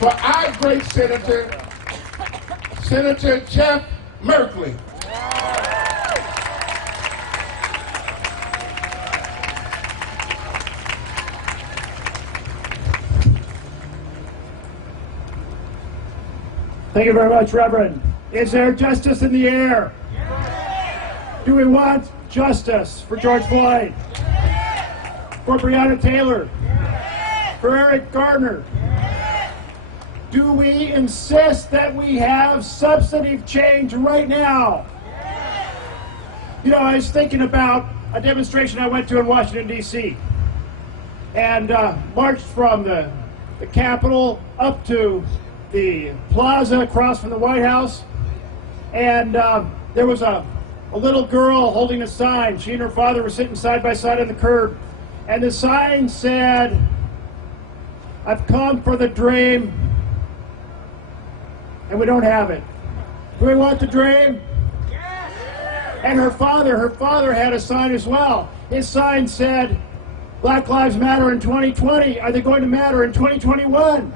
for our great senator, Senator Jeff Merkley. Thank you very much, Reverend. Is there justice in the air? Yes. Do we want justice for George Floyd? For Breonna Taylor? For Eric Garner? Do we insist that we have substantive change right now? You know, I was thinking about a demonstration I went to in Washington, D.C. and marched from the Capitol up to the plaza across from the White House, and there was a little girl holding a sign. She and her father were sitting side by side on the curb, and the sign said, "I've come for the dream, and we don't have it. Do we want the dream?" Yes. And her father had a sign as well. His sign said, "Black Lives Matter in 2020. Are they going to matter in 2021?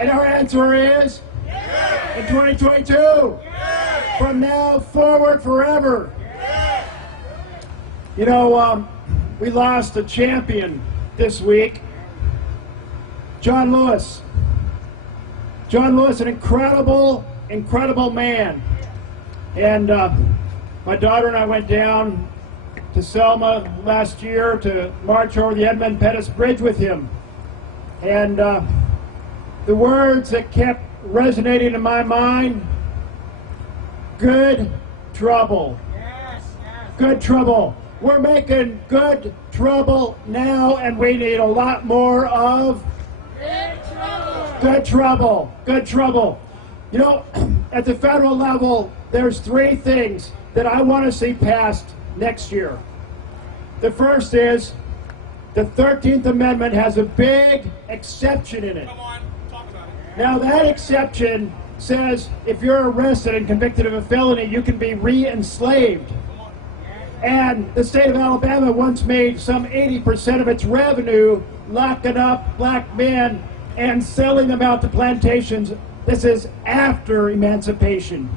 And our answer is, in 2022. From now forward forever. You know, we lost a champion this week, John Lewis. John Lewis, an incredible man. And my daughter and I went down to Selma last year to march over the Edmund Pettus Bridge with him. And the words that kept resonating in my mind, good trouble. Yes. Good trouble. We're making good trouble now, and we need a lot more of good trouble. Good trouble. You know, at the federal level, there's three things that I want to see passed next year. The first is the 13th Amendment has a big exception in it. Come on, talk about it. Now that exception says if you're arrested and convicted of a felony, you can be re-enslaved. And the state of Alabama once made some 80% of its revenue locking up black men and selling them out to plantations. This is after emancipation.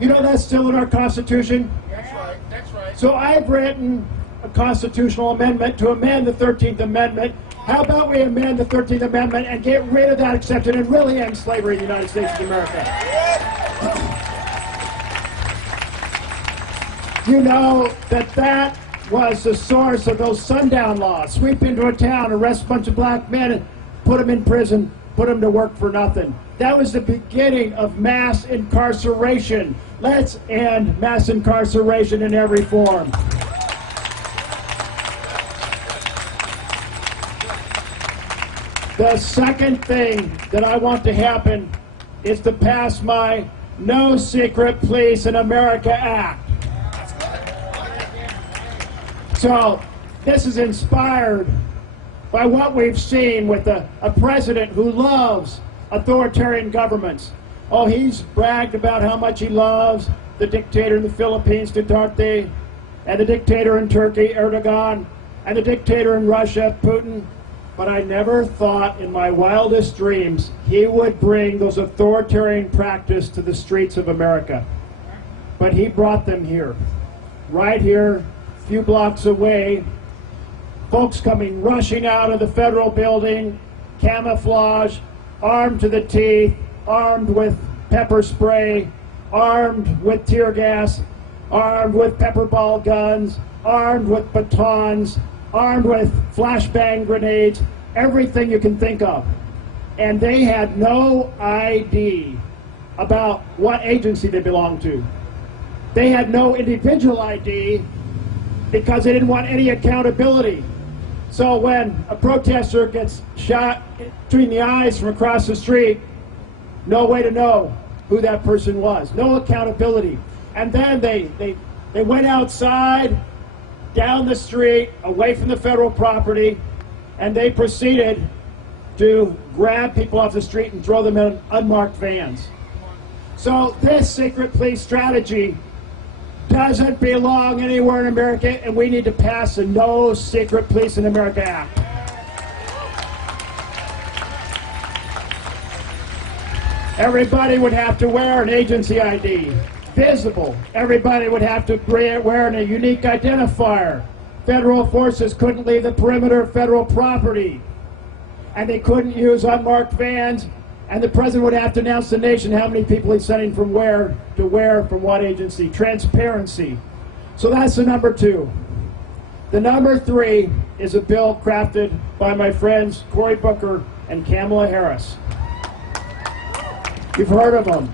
You know that's still in our Constitution? That's right, that's right. So I've written a constitutional amendment to amend the 13th Amendment. How about we amend the 13th Amendment and get rid of that exception and really end slavery in the United States of America? You know that was the source of those sundown laws. Sweep into a town, arrest a bunch of black men, and put them in prison, put them to work for nothing. That was the beginning of mass incarceration. Let's end mass incarceration in every form. The second thing that I want to happen is to pass my No Secret Police in America Act. So this is inspired by what we've seen with a president who loves authoritarian governments. Oh, he's bragged about how much he loves the dictator in the Philippines, Duterte, and the dictator in Turkey, Erdogan, and the dictator in Russia, Putin. But I never thought in my wildest dreams he would bring those authoritarian practices to the streets of America. But he brought them here, right here, a few blocks away. Folks coming rushing out of the federal building, camouflage, armed to the teeth, armed with pepper spray, armed with tear gas, armed with pepper ball guns, armed with batons, armed with flashbang grenades, everything you can think of. And they had no ID about what agency they belonged to. They had no individual ID because they didn't want any accountability. So when a protester gets shot between the eyes from across the street, no way to know who that person was. No accountability. And then they went outside, down the street, away from the federal property, and they proceeded to grab people off the street and throw them in unmarked vans. So this secret police strategy doesn't belong anywhere in America, and we need to pass a No Secret Police in America Act. Everybody would have to wear an agency ID. Visible. Everybody would have to wear a unique identifier. Federal forces couldn't leave the perimeter of federal property. And they couldn't use unmarked vans. And the president would have to announce to the nation how many people he's sending from where to where from what agency. Transparency. So that's the number 2. The number 3 is a bill crafted by my friends Cory Booker and Kamala Harris. You've heard of them.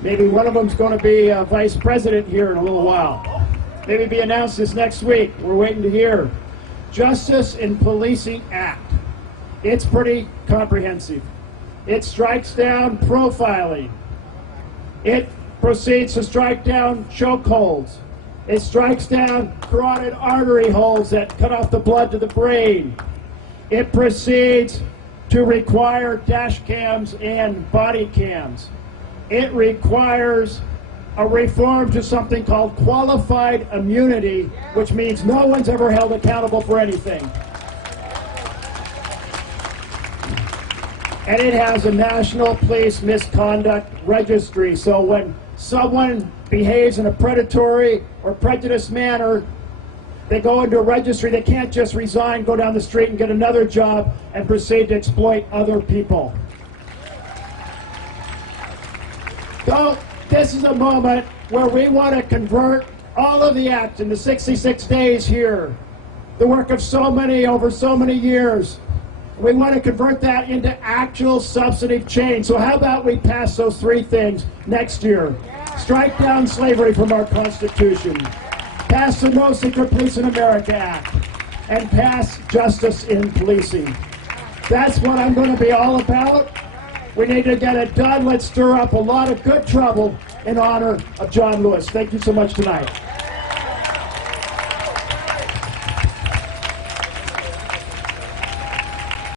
Maybe one of them's going to be vice president here in a little while. Maybe be announced this next week. We're waiting to hear. Justice in Policing Act. It's pretty comprehensive. It strikes down profiling. It proceeds to strike down chokeholds. It strikes down carotid artery holes that cut off the blood to the brain. It proceeds to require dash cams and body cams. It requires a reform to something called qualified immunity, which means no one's ever held accountable for anything. And it has a national police misconduct registry, so when someone behaves in a predatory or prejudiced manner, they go into a registry. They can't just resign, go down the street and get another job and proceed to exploit other people. So this is a moment where we want to convert all of the acts in the 66 days here, the work of so many over so many years. We want to convert that into actual substantive change. So how about we pass those 3 things next year? Strike down slavery from our Constitution, pass the No Secret Police in America Act, and pass justice in policing. That's what I'm going to be all about. We need to get it done. Let's stir up a lot of good trouble in honor of John Lewis. Thank you so much tonight.